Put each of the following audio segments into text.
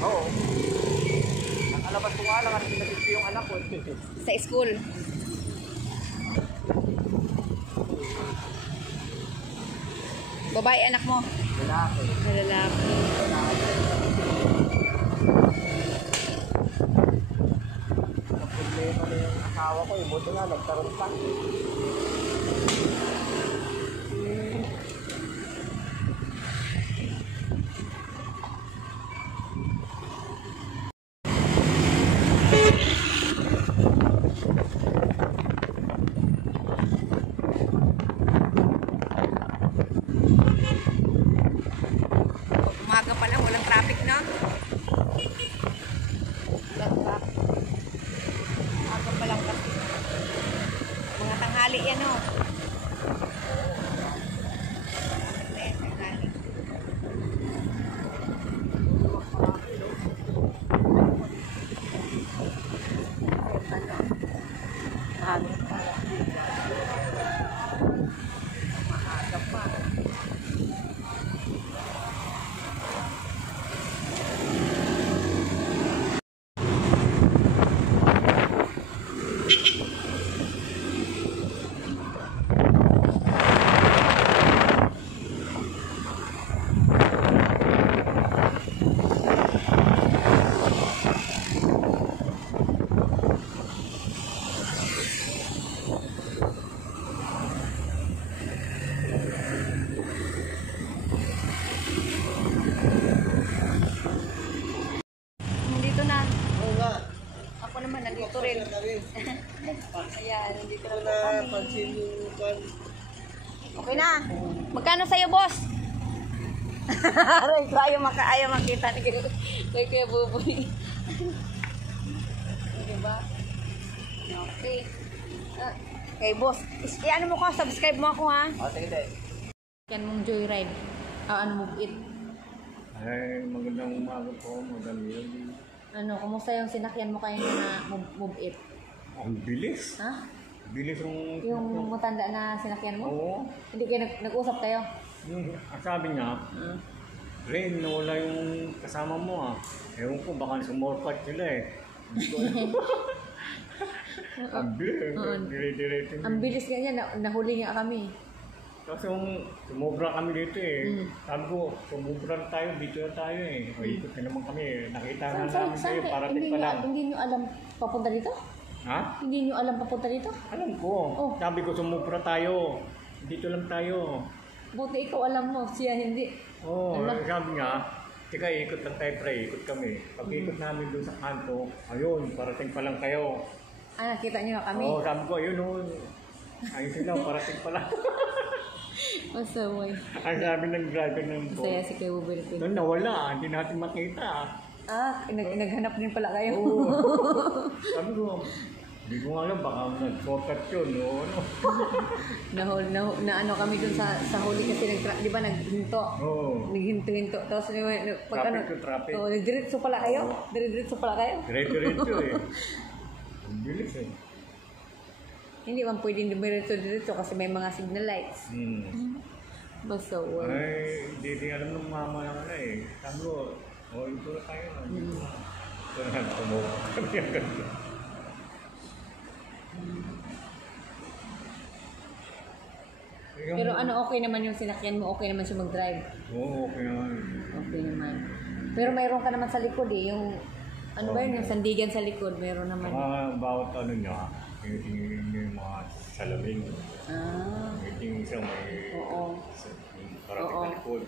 Oo. Nakalabas ko nga lang at pinatid yung anak ko. Sa school. Babae anak mo? Lalaki. Lalaki. Ang problema na yung asawa ko, buti nga, nagkaroon pa. Umaga pa lang, walang traffic na. Walang traffic. Umaga pa lang kasi. Mga tanghali yan, oh. Tanghali. Nandito na. Oo nga. Ako naman, nandito rin. Ayan, nandito na Wala, kami. pansin yung kan. Okay na. Magkano sa'yo, boss? Aray ko, ayaw makita ni Kuya Buboy. Diba? Okay. Okay, boss. Ano mo ko, subscribe mo ako, ha? Sige, de. Yan mong joyride. Ano mo, it. Ay, magandang umaga po, magandang yun. Ano, kumusta yung sinakyan mo kayo na move it? Ang bilis. Ha? Bilis Yung matanda na sinakyan mo? Oo. Hindi kayo nag-usap kayo? Ang sabi niya, Ren, nawala yung kasama mo ah. Ewan ko, baka sumorpat sila eh. Ang bilis, dire-diretso. Ang bilis nga niya, nahuli nga kami. Kasi yung sumobra kami dito eh. Sabi ko, sumobra tayo, dito na tayo eh. O ikot na naman kami. Nakita na namin kayo, parating pa lang. Hindi nyo alam papunta dito? Ha? Hindi nyo alam papunta dito? Alam ko. Oh. Sabi ko, sumobra tayo. Dito lang tayo. Buti ikaw alam mo, siya hindi. Oo, sabi nga, tika ikot lang tayo pre, ikot kami. Pag ikot namin doon sa kanto, ayun, parating pa lang kayo. Nakita nyo na kami? Oo, sabi ko, ayun o. Ayun sila, parating pa lang. Masaway. Ang sabi ng driver ng boat. Masaya si Kuya Buboy. Doon nawala, hindi natin makita. Naghanap din pala kayo. Oo. Sabi ko, hindi ko nga alam, baka nag-focus yun, no? Ano kami dun sa huli kasi di ba naghinto? Oo. Naghinto-hinto. Tapos Traffic to traffic. Oh, diretso pala kayo? Diretso pala kayo? Diretso eh. Ang bilis eh. Hindi man pwedeng diretso kasi may mga signal lights. Masaway. Ay, hindi alam ng mama lang na eh. Sabi ko, ito na tayo. Ito na, tumuha kami agad. Pero ano, okay naman yung sinakyan mo? Okay naman siya mag-drive? Oo, okay naman. Okay naman. Pero mayroon ka naman sa likod eh. Yung, ano ba yun? Yung sandigan sa likod. Mayroon naman. Bawat ano niya, yung mga salamin. Yung isang may... Oo. Parating sa likod.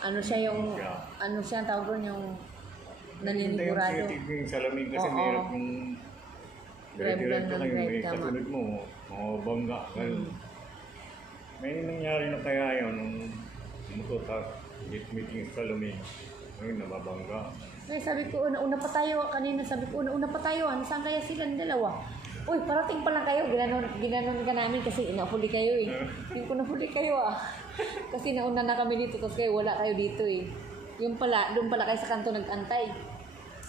Ano siya yung... Ano siya ang tawag doon? Yung naninigurado. Yung salamin kasi mayroon yung... Diretso kayo, may kasunod mo, mga bangga. May nangyari na kaya yun, nung mututak, meeting sa salamin. Ngayon, nababangga. Ay, sabi ko, una pa tayo. Kanina sabi ko, una pa tayo. Saan kaya silang dalawa? Uy, parating pa lang kayo. Ginanon ka namin kasi nahuli kayo eh. Hindi ko nahuli kayo ah. Kasi nauna na kami dito tapos kayo wala kayo dito eh. Yung pala, doon pala kayo sa kanto nag-antay.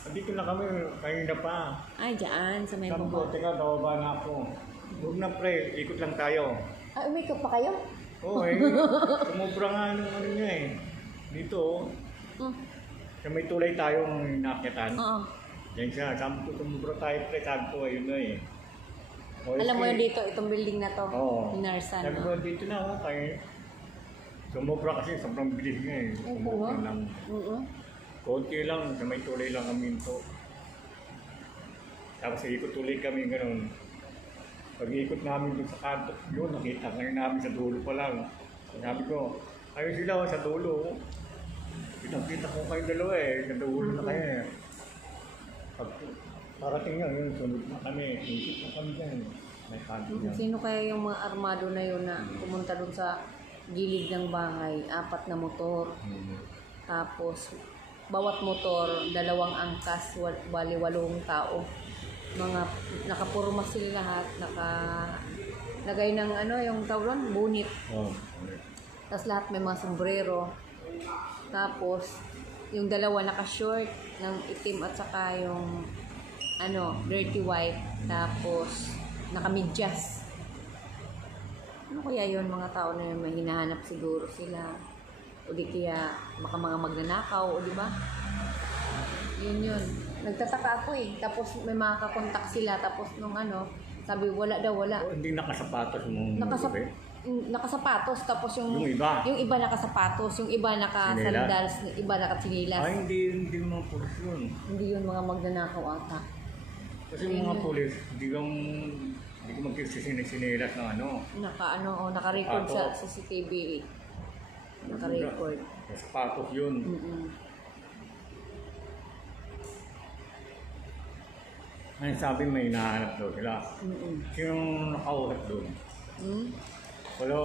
Dito na kami, kayo na pa. Ay, dyan, sa may Sabi baba. ko, teka, bababa na ako. Huwag na pre, ikot lang tayo. Ay, umikot pa kayo? Oo eh, sumubra nga nung ano niya eh. Dito, Sa may tulay tayong nakitan. Oo. Yan siya, sabi ko, tumubro tayo, pre, sabi ko, ayun na eh. O, Alam mo sige. yun dito, itong building na to. Oo. Inarsan. Sabi ko, dito na ako, kaya sumubra kasi, sobrang bilis niya eh. Oo. Sumubra lang. Oo. Konti lang, sa may tulay lang kami ito. Tapos ikot tuloy kami gano'n. Pag ikot namin doon sa kanto, yun, nakita ngayon namin sa dulo pa lang. Sabi ko, ayun sila sa dulo. Kita ko kayo dalawa eh, sa dulo na kayo eh. Pag parating nga, yun, sunod na kami. Ikot na kami dyan. May kanto dyan. Sino kaya yung mga armado na yun na pumunta doon sa gilid ng bahay, 4 na motor. Tapos, bawat motor, 2 angkas, bali 8 tao. Mga nakapurma sila lahat, lagay ng ano, yung tawron, bunit. Oh, Tapos lahat may mga sombrero. Tapos, yung 2 naka-short ng itim at saka yung ano, dirty white. Tapos, naka-medyas. Ano kaya yun, mga tao na yun, may hinahanap siguro sila. O di kaya, baka mga magnanakaw, o di ba? Yun. Nagtataka ako eh. Tapos may mga kakontak sila. Tapos nung ano, sabi wala daw, wala. oh, hindi nakasapatos mong gabi. Nakasapatos. Tapos Yung iba? Yung iba nakasapatos. Yung iba nakasandals. Yung iba nakatsinilas. Ay, hindi mga pulis yun. Hindi yun mga magnanakaw ata. Kasi mga pulis, hindi ko magkisinilas ng ano. Naka-record sa CCTV. Naka-record. Sapatos yun. Ay, sabi may hinahanap daw sila. Sinong nakausap doon? Wala,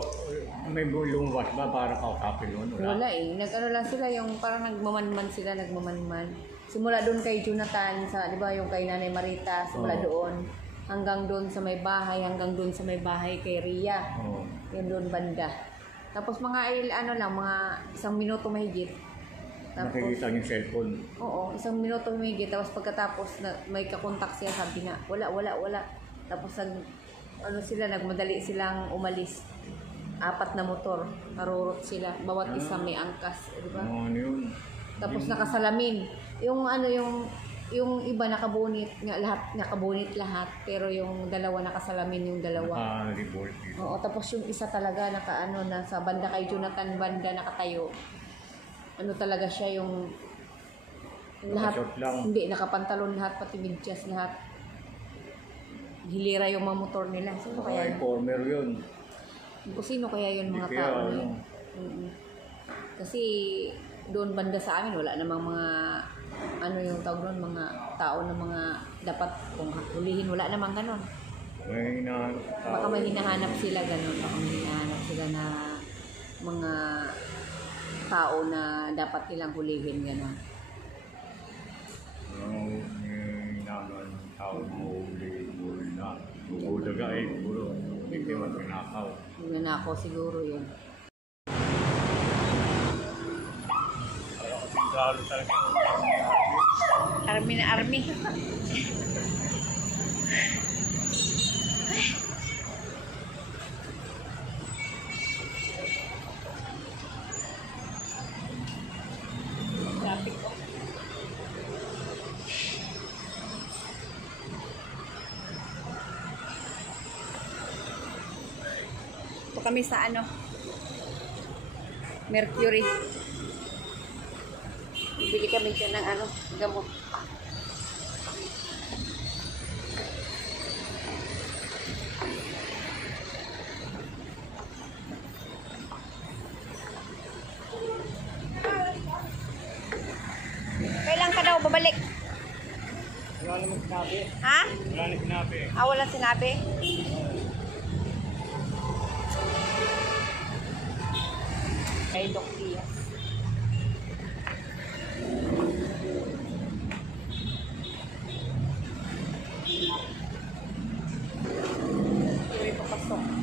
may lumabas ba para kausapin doon? Wala eh. Nag-ano lang sila, yung parang nagmamanman. Simula doon kay Jonathan, di ba yung kay Nanay Marita, simula doon. Hanggang doon sa may bahay, kay Ria. Oo. Yun doon banda. Tapos mga mga 1 minuto mahigit. Tapos, Nakikita yung cellphone. oo, 1 minuto mahigit. Tapos pagkatapos may kakontak siya, sabi na, wala. Tapos sila, nagmadali silang umalis. 4 na motor, narurot sila. Bawat isa may angkas, di ba? Ano yun? Tapos nakasalamin. Yung iba nakabunit lahat, pero yung 2 nakasalamin yung 2. Naka-report dito. Oo, tapos yung isa talaga nasa banda kay Jonathan banda nakatayo. Ano talaga siya yung lahat, Naka-short lang. hindi, nakapantalon lahat, pati medyas lahat. Hilira yung mga motor nila. Sino kaya yun? Informer yun. Sino kaya yun mga Hindi tao kaya, na yun? Kasi doon banda sa amin, wala namang mga yung tawag doon, mga tao na mga dapat kung hulihin, wala namang ganon. May hinahanap tao. Baka may hinahanap sila ganon, baka may hinahanap sila na mga tao na dapat nilang hulihin ganon. May hinahanap tao mahuli na. Bulaga eh, siguro. Hindi man pinakaw. Nanakaw siguro yun. Lalo talaga. Army na army. Traffic ko. Ito kami sa Mercury. Bili kami dyan ng gamot. Kailan ka daw babalik? Wala naman sinabi. Ha? Wala naman sinabi. Wala sinabi? Kay Doc Diaz. Hindi papasok.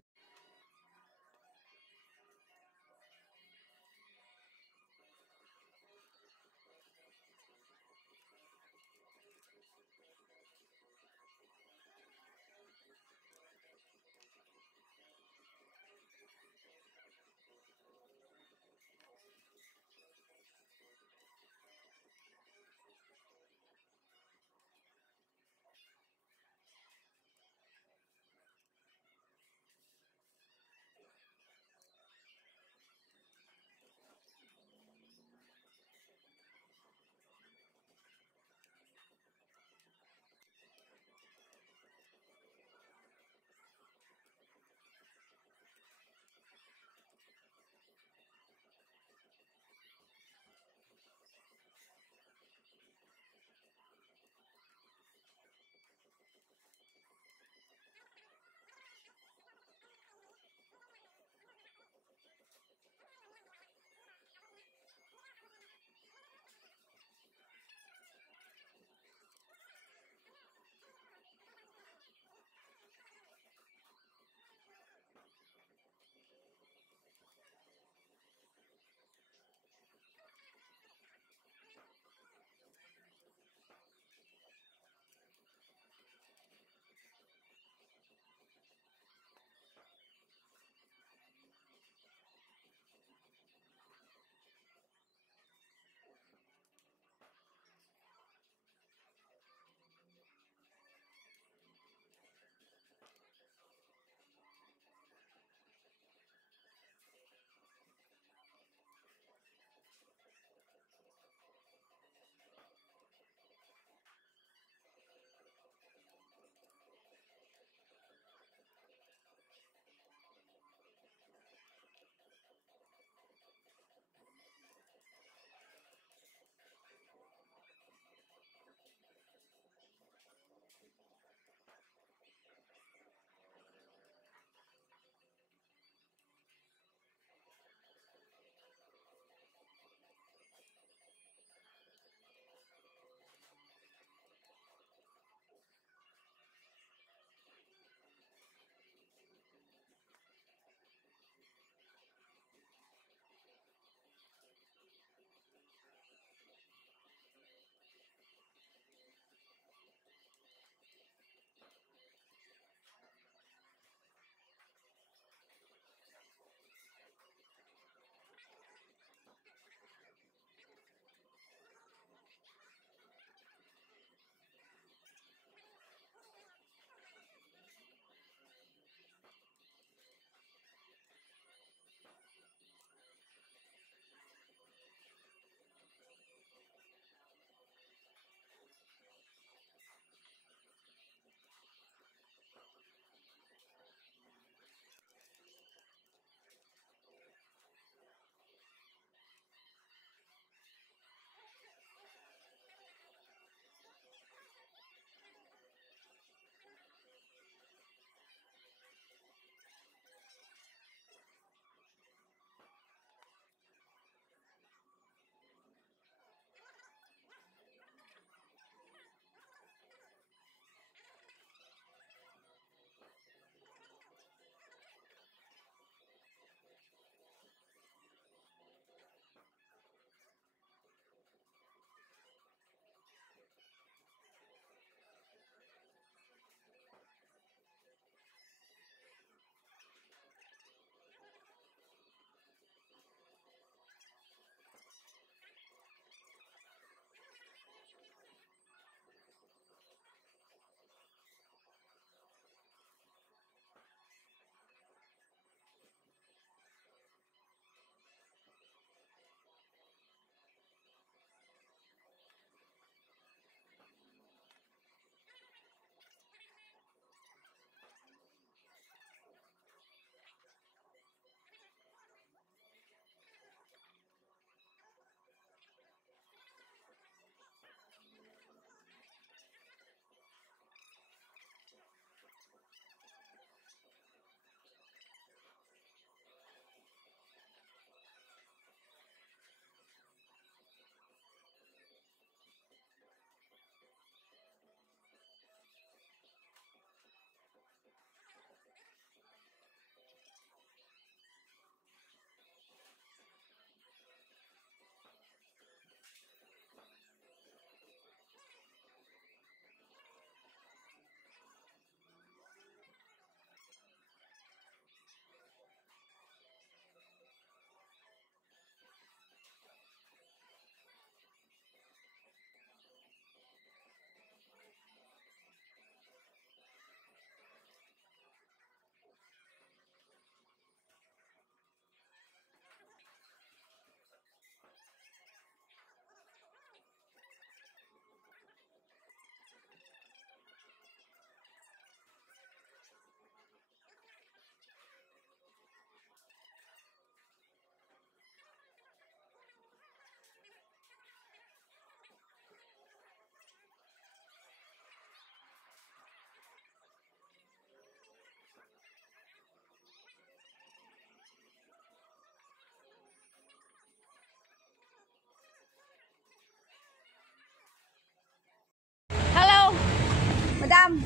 madam.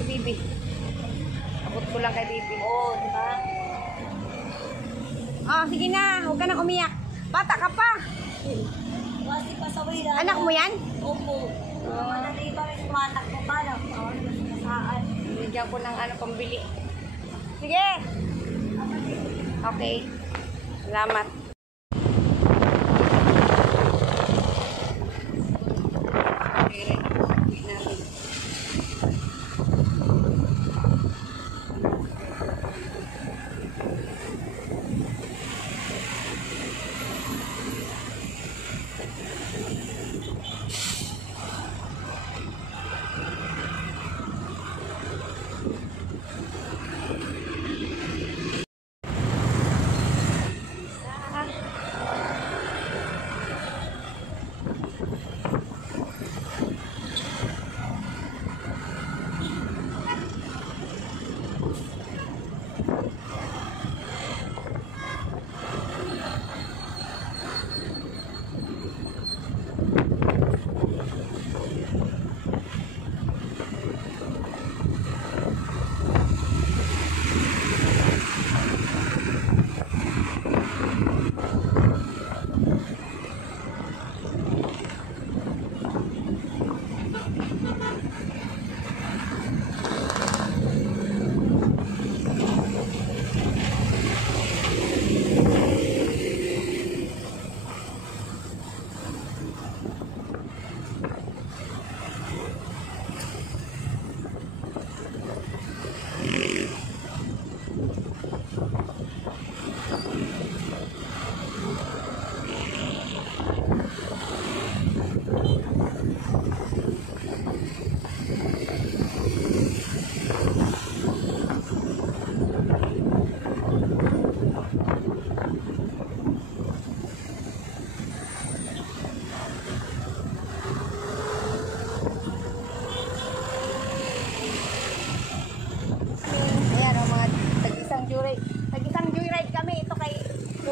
Kay Bibi. Abot ko lang kay Bibi. Oo, di ba? Oh, sige na. Huwag ka nang umiyak. Bata ka pa. Kasi pasaway na. Anak mo yan? Opo. Nalay kami sa anak ko pa lang. Saan? Bigyan ko ng ano pambili. Sige. Okay. Salamat.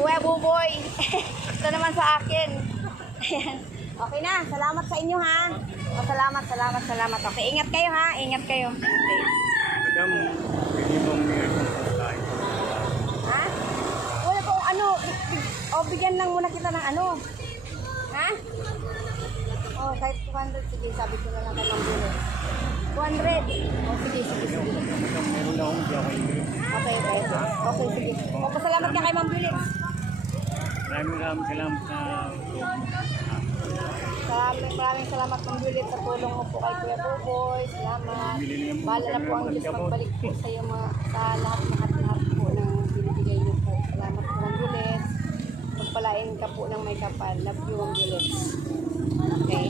Kuya Buboy. Ito naman sa akin. Ayan. Okay na. Salamat sa inyo ha. O, salamat. Okay, ingat kayo ha. Ingat kayo. Okay. Madam, pwede bang may tayo? Ha? Wala kung ano. O, bigyan lang muna kita ng ano. Ha? O, kahit 200. Sige, sabi ko na lang kay Mang Bilo. 200. O, sige. Madam, meron na akong biya kayo. Okay. Okay, sige. O, pasalamat ka kay Mang Bilo. Maraming salamat sa Maraming salamat Mang Juliet sa tulong mo po kay Kuya Buboy. Salamat. Bahala na po ang Diyos magbalik po sa iyo sa lahat po ng binibigay niyo po. Salamat po Mang Juliet. Pagpalain ka po ng may kapal. Love you Mang Juliet. Okay.